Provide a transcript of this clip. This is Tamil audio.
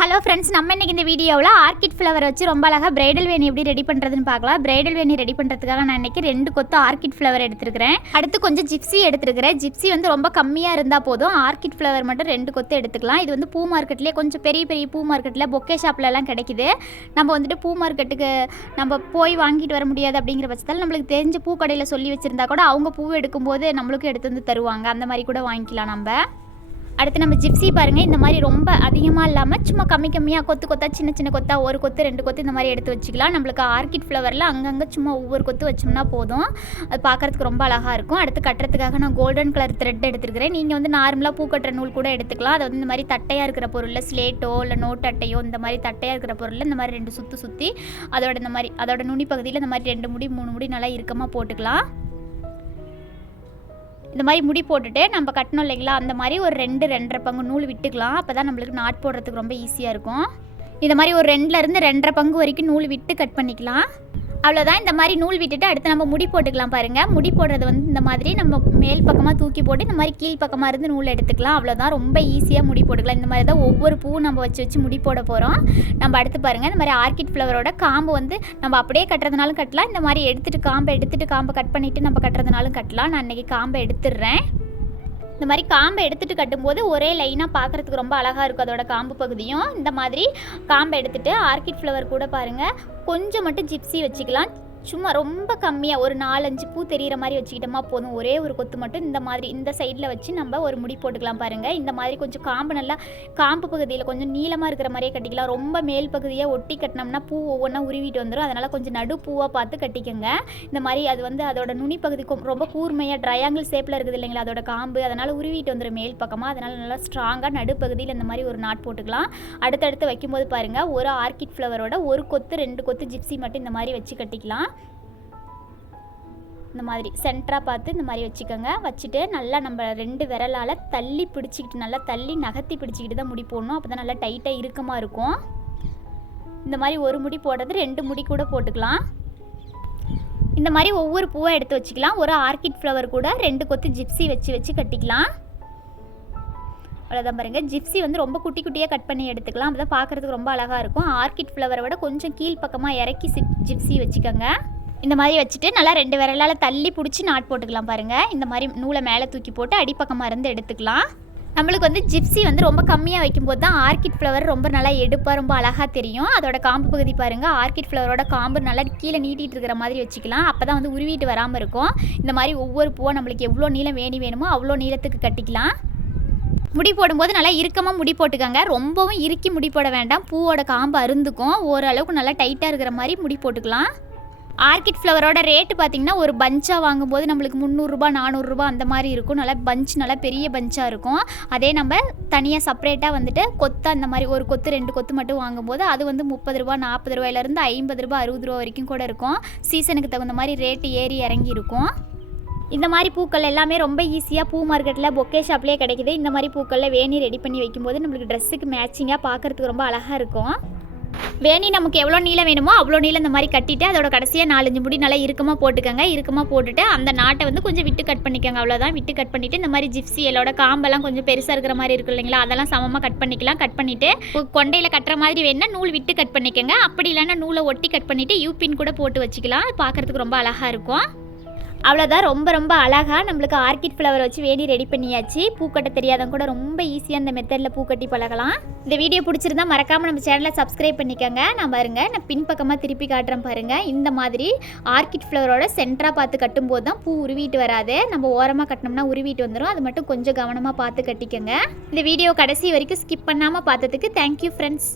ஹலோ ஃப்ரெண்ட்ஸ், நம்ம இன்றைக்கி இந்த வீடியோவில் ஆர்கிட் ஃப்ளவர் வச்சு ரொம்ப அழகாக பிரைடல் வேணி எப்படி ரெடி பண்ணுறதுன்னு பார்க்கலாம். பிரைடல் வேணி ரெடி பண்ணுறதுக்காக நான் இன்றைக்கி 2 கொத்து ஆர்கிட் ஃப்ளவர் எடுத்துருக்கிறேன். அடுத்து கொஞ்சம் ஜிப்ஸி எடுத்துருக்கிறேன். ஜிப்ஸி வந்து ரொம்ப கம்மியாக இருந்தால் போதும். ஆர்கிட் ஃப்ளவர் மட்டும் 2 கொத்து எடுத்துக்கலாம். இது வந்து பூ மார்க்கெட்லேயே கொஞ்சம் பெரிய பெரிய பூ மார்க்கெட்டில் பொக்கே ஷாப்லலாம் கிடைக்குது. நம்ம வந்துட்டு பூ மார்க்கெட்டுக்கு நம்ம போய் வாங்கிட்டு வர முடியாது அப்படிங்கிற பட்சத்தில் நம்மளுக்கு தெரிஞ்ச பூ கடையில் சொல்லி வச்சுருந்தா கூட அவங்க பூ எடுக்கும்போது நம்மளுக்கும் எடுத்து வந்து தருவாங்க. அந்த மாதிரி கூட வாங்கிக்கலாம் நம்ம. அடுத்து நம்ம ஜிப்ஸி பாருங்கள், இந்த மாதிரி ரொம்ப அதிகமாக இல்லாமல் சும்மா கம்மியாக கொத்து கொத்தா சின்ன சின்ன கொத்தா 1 கொத்து 2 கொத்து இந்த மாதிரி எடுத்து வச்சுக்கலாம். நம்மளுக்கு ஆர்கிட் ஃப்ளவரில் அங்கங்கே சும்மா ஒவ்வொரு கொத்து வச்சோம்னா போதும். அது பார்க்குறதுக்கு ரொம்ப அழகாக இருக்கும். அடுத்து கட்டுறதுக்காக நான் கோல்டன் கலர் த்ரெட் எடுத்துருக்கிறேன். நீங்கள் வந்து நார்மலாக பூ கட்டுற நூல் கூட எடுத்துக்கலாம். அது வந்து இந்த மாதிரி தட்டையாக இருக்கிற பொருளில் ஸ்லேட்டோ இல்லை நோட் அட்டையோ இந்த மாதிரி தட்டையாக இருக்கிற பொருளில் இந்த மாதிரி 2 சுற்றி சுற்றி அதோட நுனி பகுதியில் இந்த மாதிரி 2 முடி 3 முடி நல்லா இறுக்கமாக போட்டுக்கலாம். இந்த மாதிரி முடி போட்டுட்டு நம்ம கட்டணும் இல்லைங்களா, அந்த மாதிரி ஒரு 2-2.5 பங்கு நூல் விட்டுக்கலாம். அப்போ தான் நம்மளுக்கு நாட் போடுறதுக்கு ரொம்ப ஈஸியாக இருக்கும். இந்த மாதிரி ஒரு 2லேருந்து 2.5 பங்கு வரைக்கும் நூல் விட்டு கட் பண்ணிக்கலாம். அவ்வளோதான். இந்த மாதிரி நூல் விட்டுட்டு அடுத்து நம்ம முடி போட்டுக்கலாம். பாருங்கள், முடி போடுறது வந்து இந்த மாதிரி நம்ம மேல் பக்கமாக தூக்கி போட்டு இந்த மாதிரி கீழ் பக்கமாக இருந்து நூல் எடுத்துக்கலாம். அவ்வளோதான், ரொம்ப ஈஸியாக முடி போட்டுக்கலாம். இந்த மாதிரி தான் ஒவ்வொரு பூவும் நம்ம வச்சு முடி போட போகிறோம். நம்ம அடுத்து பாருங்கள், இந்த மாதிரி ஆர்கிட் ஃப்ளவரோட காம்பு வந்து நம்ம அப்படியே கட்டுறதுனாலும் கட்டலாம். இந்த மாதிரி எடுத்துகிட்டு காம்பை கட் பண்ணிவிட்டு நம்ம கட்டுறதுனாலும் கட்டலாம். நான் இன்றைக்கி காம்பை எடுத்துடுறேன். இந்த மாதிரி காம்பை எடுத்துகிட்டு கட்டும்போது ஒரே லைனாக பார்க்குறதுக்கு ரொம்ப அழகாக இருக்கும். அதோட காம்பு பகுதியும் இந்த மாதிரி காம்பை எடுத்துகிட்டு ஆர்கிட் ஃப்ளவர் கூட பாருங்கள் கொஞ்சம் மட்டும் ஜிப்ஸி வச்சுக்கலாம். சும்மா ரொம்ப கம்மியாக ஒரு 4-5 பூ தெரிகிற மாதிரி வச்சுக்கிட்டோமா போதும். ஒரே ஒரு கொத்து மட்டும் இந்த மாதிரி இந்த சைடில் வச்சு நம்ம ஒரு முடி போட்டுக்கலாம். பாருங்கள், இந்த மாதிரி கொஞ்சம் காம்பு பகுதியில் கொஞ்சம் நீளமாக இருக்கிற மாதிரியே கட்டிக்கலாம். ரொம்ப மேல் பகுதியை ஒட்டி கட்டினோம்னா பூ ஒவ்வொன்றா உருவிட்டு வந்துடும். அதனால் கொஞ்சம் நடு பூவாக பார்த்து கட்டிக்கோங்க. இந்த மாதிரி அது வந்து அதோட நுனி பகுதிக்கும் ரொம்ப கூர்மையாக ட்ரையாங்கிள் ஷேப்பில் இருக்குது இல்லைங்களா அதோட காம்பு, அதனால் உருவிட்டு வந்துடும் மேல் பக்கமாக. அதனால் நல்லா ஸ்ட்ராங்காக நடுப்பகுதியில் இந்த மாதிரி ஒரு நாட் போட்டுக்கலாம். அடுத்தடுத்து வைக்கும்போது பாருங்கள், ஒரு ஆர்கிட் ஃப்ளவரோட 1 கொத்து 2 கொத்து ஜிப்ஸி மட்டும் இந்த மாதிரி வச்சு கட்டிக்கலாம். இந்த மாதிரி சென்டராக பார்த்து இந்த மாதிரி வச்சுக்கோங்க. வச்சுட்டு நல்லா நம்ம 2 விரலால் தள்ளி பிடிச்சிக்கிட்டு நல்லா தள்ளி நகர்த்தி பிடிச்சிக்கிட்டு தான் முடி போடணும். அப்போ தான் நல்லா டைட்டாக இறுக்கமாக இருக்கும். இந்த மாதிரி ஒரு முடி போடுறது 2 முடி கூட போட்டுக்கலாம். இந்த மாதிரி ஒவ்வொரு பூவை எடுத்து வச்சுக்கலாம். ஒரு ஆர்கிட் ஃப்ளவர் கூட 2 கொத்து ஜிப்ஸி வச்சு கட்டிக்கலாம். அவ்வளோதான். பாருங்கள், ஜிப்ஸி வந்து ரொம்ப குட்டி குட்டியாக கட் பண்ணி எடுத்துக்கலாம். அப்போ தான் பார்க்குறதுக்கு ரொம்ப அழகாக இருக்கும். ஆர்கிட் ஃப்ளவரை விட கொஞ்சம் கீழ் பக்கமாக இறக்கி ஜிப்ஸி வச்சுக்கோங்க. இந்த மாதிரி வச்சுட்டு நல்லா 2 விரலால் தள்ளி பிடிச்சி நாட் போட்டுக்கலாம். பாருங்கள், இந்த மாதிரி நூலை மேலே தூக்கி போட்டு அடிப்பக்கமாக இருந்து எடுத்துக்கலாம். நம்மளுக்கு வந்து ஜிப்ஸி வந்து ரொம்ப கம்மியாக வைக்கும்போது தான் ஆர்கிட் ஃப்ளவர் ரொம்ப நல்லா எடுப்பாக ரொம்ப அழகாக தெரியும். அதோட காம்பு பகுதி பாருங்கள், ஆர்கிட் ஃப்ளவரோட காம்பு நல்லா கீழே நீட்டிகிட்டு இருக்கிற மாதிரி வச்சுக்கலாம். அப்போ தான் வந்து உருவிட்டு வராமல் இருக்கும். இந்த மாதிரி ஒவ்வொரு பூவை நம்மளுக்கு எவ்வளோ நீளம் வேணுமோ அவ்வளோ நீளத்துக்கு கட்டிக்கலாம். முடி போடும்போது நல்லா இறுக்கமாக முடி போட்டுக்கோங்க. ரொம்பவும் இறுக்கி முடி போட வேண்டாம், பூவோட காம்பு அருந்துக்கும். ஓரளவுக்கு நல்லா டைட்டாக இருக்கிற மாதிரி முடி போட்டுக்கலாம். ஆர்கிட் ஃப்ளவரோட ரேட்டு பார்த்திங்கன்னா ஒரு பஞ்சாக வாங்கும்போது நம்மளுக்கு 300 ரூபா 400 ரூபா அந்த மாதிரி இருக்கும். நல்லா நல்லா பெரிய பஞ்சாக இருக்கும். அதே நம்ம தனியாக செப்பரேட்டாக வந்துட்டு கொத்து அந்த மாதிரி 1 கொத்து 2 கொத்து மட்டும் வாங்கும்போது அது வந்து 30 ரூபா 40 ரூபாயிலேருந்து 50 ரூபா 60 ரூபா வரைக்கும் கூட இருக்கும். சீசனுக்கு தகுந்த மாதிரி ரேட்டு ஏறி இறங்கி இருக்கும். இந்த மாதிரி பூக்கள் எல்லாமே ரொம்ப ஈஸியாக பூ மார்க்கெட்டில் பொக்கே ஷாப்லேயே கிடைக்கிது. இந்த மாதிரி பூக்களில் வேணி ரெடி பண்ணி வைக்கும்போது நம்மளுக்கு ட்ரெஸ்ஸுக்கு மேட்சிங்காக பார்க்குறதுக்கு ரொம்ப அழகாக இருக்கும். வேணி நமக்கு எவ்வளோ நீளம் வேணுமோ அவ்வளோ நீளம் இந்த மாதிரி கட்டிட்டு அதோட கடைசியாக 4-5 முடி நல்லா இறுக்கமாக போட்டுக்கோங்க. இறுக்கமாக போட்டுட்டு அந்த நாட்டை வந்து கொஞ்சம் விட்டு கட் பண்ணிக்கோங்க. அவ்வளோதான், விட்டு கட் பண்ணிவிட்டு இந்த மாதிரி ஜிப்ஸி எல்லோட காம்பெல்லாம் கொஞ்சம் பெருசாக இருக்கிற மாதிரி இருக்கும் இல்லைங்களா, அதெல்லாம் சமமாக கட் பண்ணிக்கலாம். கட் பண்ணிவிட்டு கொண்டையில் கட்டுற மாதிரி வேணுன்னா நூல் விட்டு கட் பண்ணிக்கோங்க. அப்படி இல்லைன்னா நூலை ஒட்டி கட் பண்ணிவிட்டு யூபின் கூட போட்டு வச்சுக்கலாம். பார்க்குறதுக்கு ரொம்ப அழகாக இருக்கும். அவ்வளோதான், ரொம்ப அழகாக நம்மளுக்கு ஆர்கிட் ஃப்ளவர் வச்சு வேணி ரெடி பண்ணியாச்சு. பூக்கட்ட தெரியாதவங்க கூட ரொம்ப ஈஸியாக இந்த மெத்தடில் பூக்கட்டி பழகலாம். இந்த வீடியோ பிடிச்சிருந்தா மறக்காமல் நம்ம சேனலை சப்ஸ்கிரைப் பண்ணிக்கோங்க. நான் பின்பக்கமாக திருப்பி காட்டுறேன் பாருங்கள். இந்த மாதிரி ஆர்கிட் ஃப்ளவரோட சென்டராக பார்த்து கட்டும்போது தான் பூ உருவிட்டு வராது. நம்ம ஓரமாக கட்டினோம்னா உருவிட்டு வந்துடும். அது மட்டும் கொஞ்சம் கவனமாக பார்த்து கட்டிக்கோங்க. இந்த வீடியோ கடைசி வரைக்கும் ஸ்கிப் பண்ணாமல் பார்த்ததுக்கு தேங்க்யூ ஃப்ரெண்ட்ஸ்.